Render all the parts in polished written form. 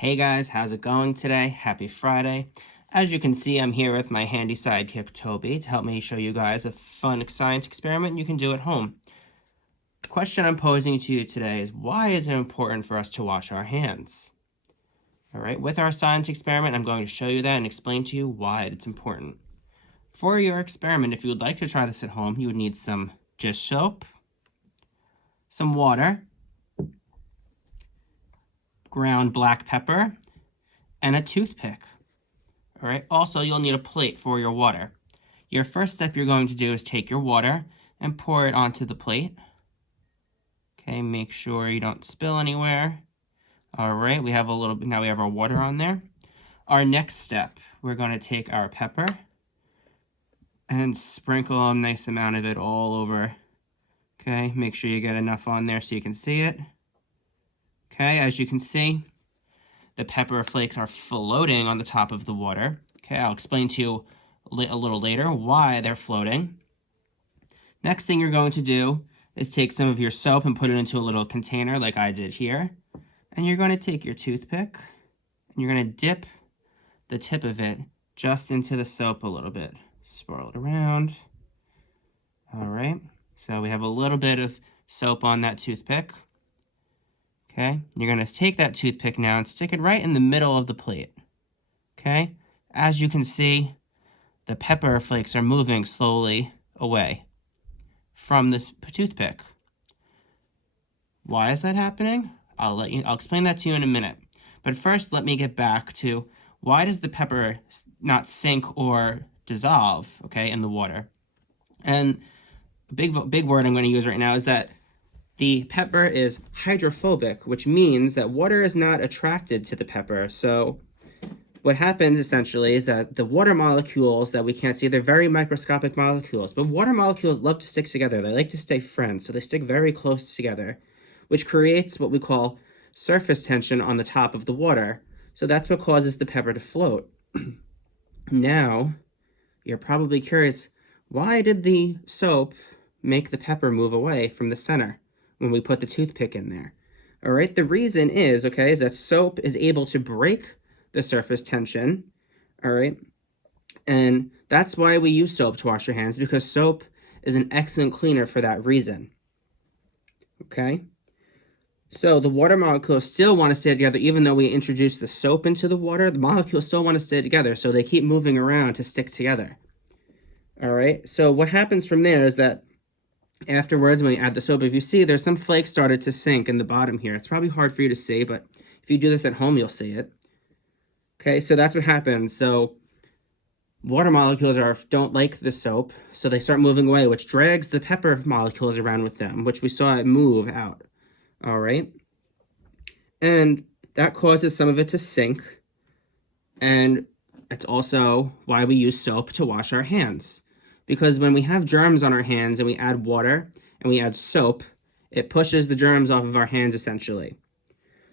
Hey guys, how's it going today? Happy Friday. As you can see, I'm here with my handy sidekick, Toby, to help me show you guys a fun science experiment you can do at home. The question I'm posing to you today is, why is it important for us to wash our hands? All right, with our science experiment, I'm going to show you that and explain to you why it's important. For your experiment, if you would like to try this at home, you would need some dish soap, some water, ground black pepper, and a toothpick. All right, also you'll need a plate for your water. Your first step you're going to do is take your water and pour it onto the plate. Okay, make sure you don't spill anywhere. All right, we have a little bit, now we have our water on there. Our next step, we're going to take our pepper and sprinkle a nice amount of it all over. Okay, make sure you get enough on there so you can see it. Okay, as you can see, the pepper flakes are floating on the top of the water. Okay, I'll explain to you a little later why they're floating. Next thing you're going to do is take some of your soap and put it into a little container like I did here. And you're going to take your toothpick and you're going to dip the tip of it just into the soap a little bit. Swirl it around. All right, so we have a little bit of soap on that toothpick. Okay, you're going to take that toothpick now and stick it right in the middle of the plate. Okay, as you can see, the pepper flakes are moving slowly away from the toothpick. Why is that happening? I'll explain that to you in a minute. But first, let me get back to why does the pepper not sink or dissolve, okay, in the water? And a big word I'm going to use right now is that the pepper is hydrophobic, which means that water is not attracted to the pepper. So what happens essentially is that the water molecules that we can't see, they're very microscopic molecules, but water molecules love to stick together. They like to stay friends, so they stick very close together, which creates what we call surface tension on the top of the water. So that's what causes the pepper to float. Now, you're probably curious, why did the soap make the pepper move away from the center when we put the toothpick in there? All right, the reason is, okay, is that soap is able to break the surface tension, all right? And that's why we use soap to wash your hands, because soap is an excellent cleaner for that reason, okay? So the water molecules still want to stay together. Even though we introduce the soap into the water, the molecules still want to stay together, so they keep moving around to stick together, all right? So what happens from there is that afterwards, when you add the soap, if you see, there's some flakes started to sink in the bottom here. It's probably hard for you to see, but if you do this at home, you'll see it. Okay, so that's what happens. So water molecules don't like the soap, so they start moving away, which drags the pepper molecules around with them, which we saw it move out. All right, and that causes some of it to sink, and it's also why we use soap to wash our hands. Because when we have germs on our hands and we add water and we add soap, it pushes the germs off of our hands essentially.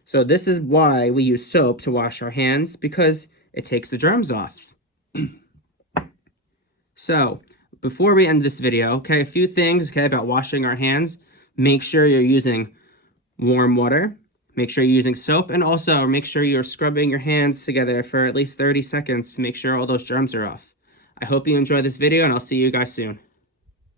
So this is why we use soap to wash our hands, because it takes the germs off. So before we end this video, okay, a few things, okay, about washing our hands. Make sure you're using warm water. Make sure you're using soap, and also make sure you're scrubbing your hands together for at least 30 seconds to make sure all those germs are off. I hope you enjoy this video, and I'll see you guys soon.